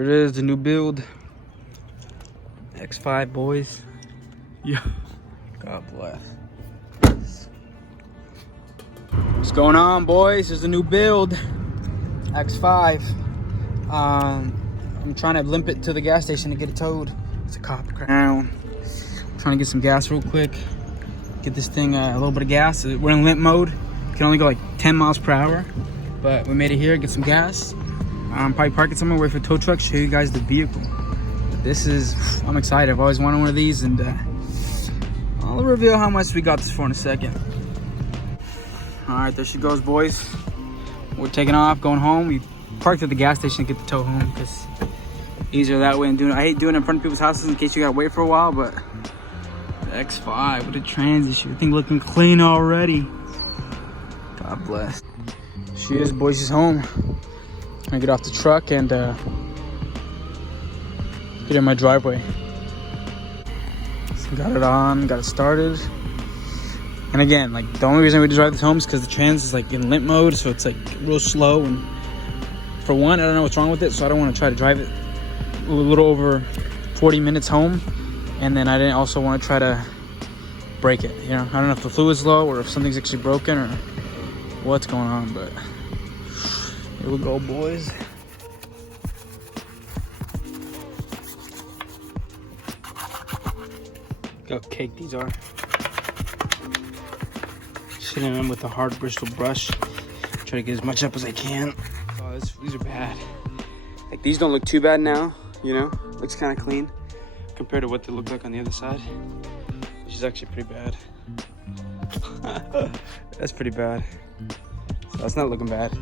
Here it is, the new build. X5, boys. Yeah. God bless. What's going on, boys? Here's the new build. X5. I'm trying to limp it to the gas station to get it towed. It's a cop down. Trying to get some gas real quick. Get this thing a little bit of gas. We're in limp mode. Can only go like 10 miles per hour. But we made it here, get some gas. Probably park it somewhere, wait for a tow truck, show you guys the vehicle. But this is, I'm excited. I've always wanted one of these, and I'll reveal how much we got this for in a second. All right, there she goes, boys. We're taking off, going home. We parked at the gas station to get the tow home because easier that way. And I hate doing it in front of people's houses in case you gotta wait for a while, but the X5 with the transition, thing looking clean already. God bless. She is, boys, she's home. I get off the truck and get in my driveway. So got it on, got it started. And again, like the only reason we drive this home is because the trans is like in limp mode, so it's like real slow. And for one, I don't know what's wrong with it, so I don't want to try to drive it a little over 40 minutes home. And then I didn't also want to try to break it. You know, I don't know if the fluid's low or if something's actually broken or what's going on, but here we go, boys. Look how cake these are. Shitting them with a hard bristle brush. Try to get as much up as I can. Oh, these are bad. Like, these don't look too bad now, you know? Looks kind of clean compared to what they look like on the other side, which is actually pretty bad. That's pretty bad. So that's not looking bad.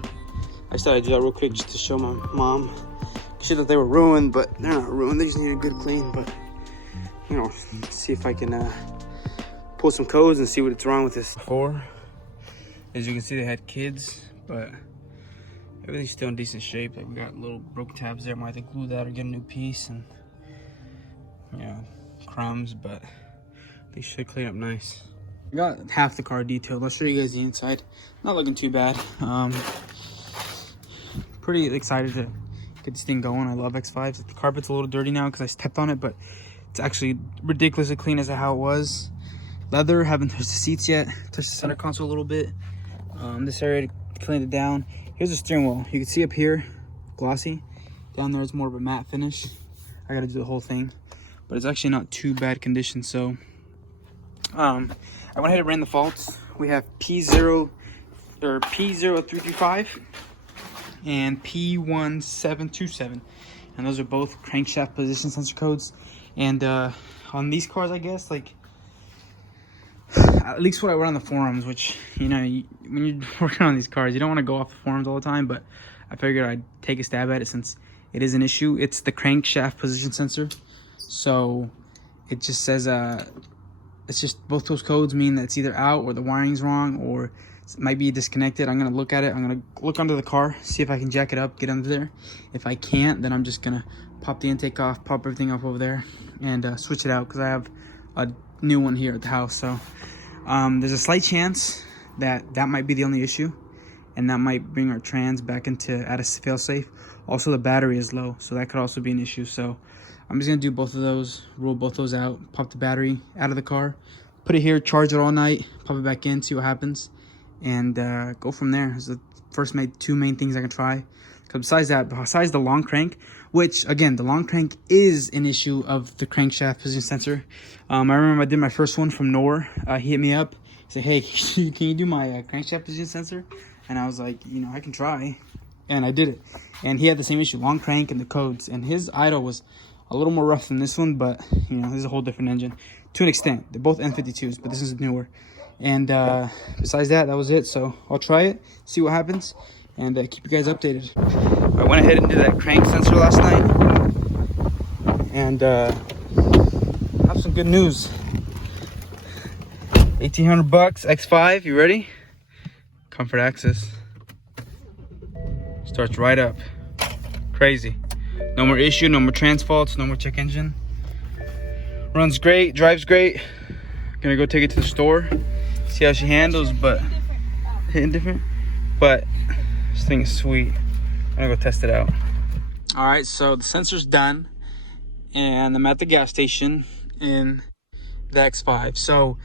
I just thought I'd do that real quick just to show my mom. She thought they were ruined, but they're not ruined. They just need a good clean. But, you know, see if I can pull some codes and see what's wrong with this. Before, as you can see, they had kids, but everything's still in decent shape. Like, we got little broken tabs there. Might have to glue that or get a new piece, and crumbs, but they should clean up nice. I got half the car detailed. I'll show you guys the inside. Not looking too bad. Pretty excited to get this thing going. I love X5s. The carpet's a little dirty now because I stepped on it, but it's actually ridiculously clean as to how it was. Leather, haven't touched the seats yet. Touched the center console a little bit. This area, cleaned it down. Here's the steering wheel. You can see up here, glossy. Down there is more of a matte finish. I gotta do the whole thing, but it's actually not too bad condition. So I went ahead and ran the faults. We have P0335 and P1727, and those are both crankshaft position sensor codes. And on these cars, I guess, like, at least what I read on the forums, which, you know, when you're working on these cars, you don't want to go off the forums all the time, but I figured I'd take a stab at it since it is an issue. It's the crankshaft position sensor, so it just says it's just both those codes mean that it's either out or the wiring's wrong or it might be disconnected. I'm gonna look at it. I'm gonna look under the car, see if I can jack it up, get under there. If I can't, then I'm just gonna pop the intake off, pop everything off over there, and switch it out because I have a new one here at the house. So there's a slight chance that might be the only issue, and that might bring our trans back into at a fail-safe. Also, the battery is low, so that could also be an issue. So I'm just gonna do both of those, rule both those out, pop the battery out of the car, put it here, charge it all night, pop it back in, see what happens, and go from there. It's the two main things I can try. Because besides the long crank, which again, the long crank is an issue of the crankshaft position sensor. I remember I did my first one from Nor. He hit me up, said, "Hey, can you do my crankshaft position sensor?" And I was like, you know, I can try, and I did it. And he had the same issue, long crank and the codes. And his idle was a little more rough than this one, but you know, this is a whole different engine to an extent. They're both N52s, but this is newer. And besides that was it. So I'll try it, see what happens, and keep you guys updated. I went ahead and did that crank sensor last night, and I have some good news. $1,800 X5. You ready? Comfort access. Starts right up. Crazy. No more issue, no more trans faults, no more check engine. Runs great, drives great. Gonna go take it to the store, see how she handles, but hitting different. But this thing is sweet. I'm gonna go test it out. All right, so the sensor's done, and I'm at the gas station in the X5. So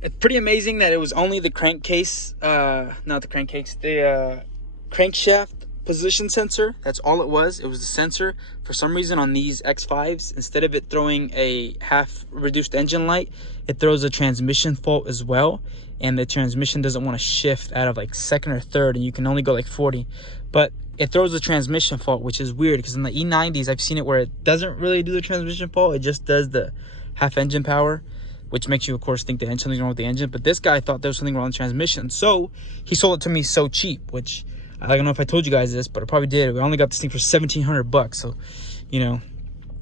it's pretty amazing that it was only the crankcase, not the crankcase, the crankshaft position sensor. That's all it was. It was the sensor. For some reason on these X5s, instead of it throwing a half reduced engine light, it throws a transmission fault as well. And the transmission doesn't want to shift out of like second or third, and you can only go like 40. But it throws a transmission fault, which is weird because in the E90s, I've seen it where it doesn't really do the transmission fault. It just does the half engine power, which makes you, of course, think that something's wrong with the engine. But this guy thought there was something wrong with the transmission. So he sold it to me so cheap, which I don't know if I told you guys this, but I probably did. We only got this thing for 1,700 bucks. So, you know,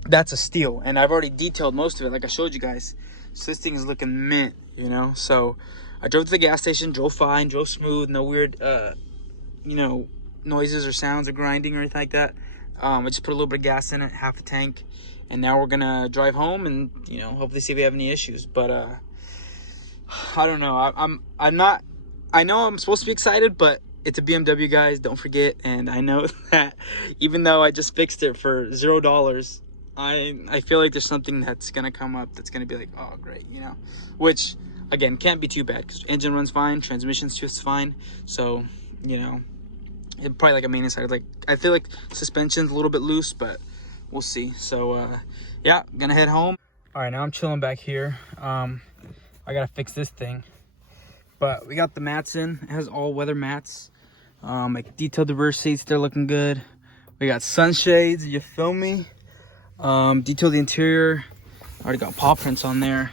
that's a steal. And I've already detailed most of it, like I showed you guys. So this thing is looking mint, you know. So I drove to the gas station, drove fine, drove smooth, no weird, you know, noises or sounds or grinding or anything like that. I just put a little bit of gas in it, half a tank, and now we're gonna drive home and, you know, hopefully see if we have any issues. But I don't know. I'm not. I know I'm supposed to be excited, but it's a BMW, guys. Don't forget. And I know that even though I just fixed it for $0, I feel like there's something that's gonna come up that's gonna be like, oh great, you know, which again can't be too bad because engine runs fine, transmission's just fine. So, you know, it probably like a maintenance side. Like I feel like suspension's a little bit loose, but we'll see. So yeah, gonna head home. All right, now I'm chilling back here. I gotta fix this thing, but we got the mats in. It has all weather mats. Like detailed reverse seats, they're looking good. We got sunshades, you feel me? Detailed the interior. Already got paw prints on there.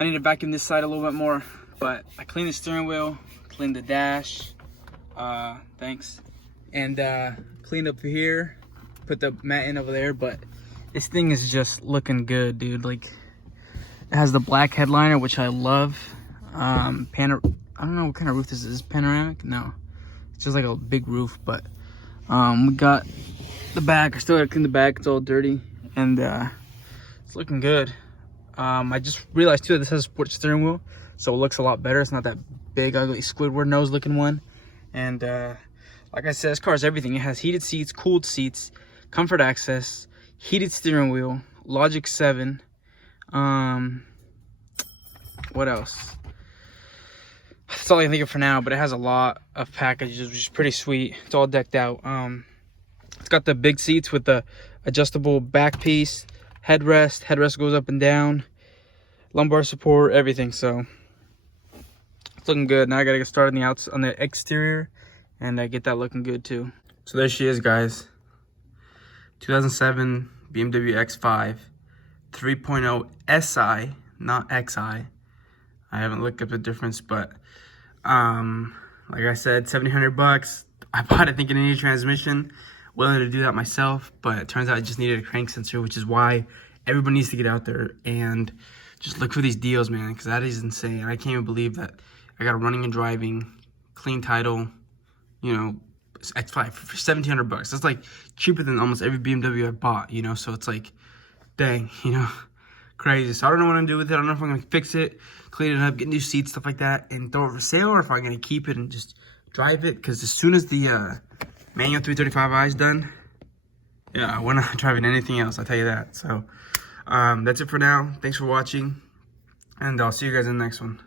I need to vacuum this side a little bit more, but I cleaned the steering wheel, cleaned the dash. Thanks. And cleaned up here, put the mat in over there. But this thing is just looking good, dude. Like it has the black headliner, which I love. I don't know what kind of roof this is. Is this panoramic? No, it's just like a big roof. But we got the back. I still gotta clean the back. It's all dirty, and it's looking good. I just realized too that this has a sports steering wheel, so it looks a lot better. It's not that big, ugly Squidward nose looking one. And like I said, this car has everything. It has heated seats, cooled seats, comfort access, heated steering wheel, Logic 7. What else? That's all I can think of for now, but it has a lot of packages, which is pretty sweet. It's all decked out. It's got the big seats with the adjustable back piece, headrest goes up and down, lumbar support, everything. So it's looking good. Now I gotta get started on the exterior and get that looking good too. So there she is, guys. 2007 BMW X5 3.0 SI, not XI. I haven't looked up the difference, but like I said, 1,700 bucks. I bought it thinking it needed a transmission. Willing to do that myself, but it turns out I just needed a crank sensor, which is why everyone needs to get out there and just look for these deals, man, because that is insane. I can't even believe that I got a running and driving, clean title, you know, X5 for 1,700 bucks. That's like cheaper than almost every BMW I bought, you know, so it's like, dang, you know, crazy. So I don't know what I'm gonna do with it. I don't know if I'm gonna fix it, clean it up, get new seats, stuff like that, and throw it for sale, or if I'm gonna keep it and just drive it, because as soon as the manual 335i is done, yeah, we're not driving anything else, I'll tell you that. So that's it for now. Thanks for watching, and I'll see you guys in the next one.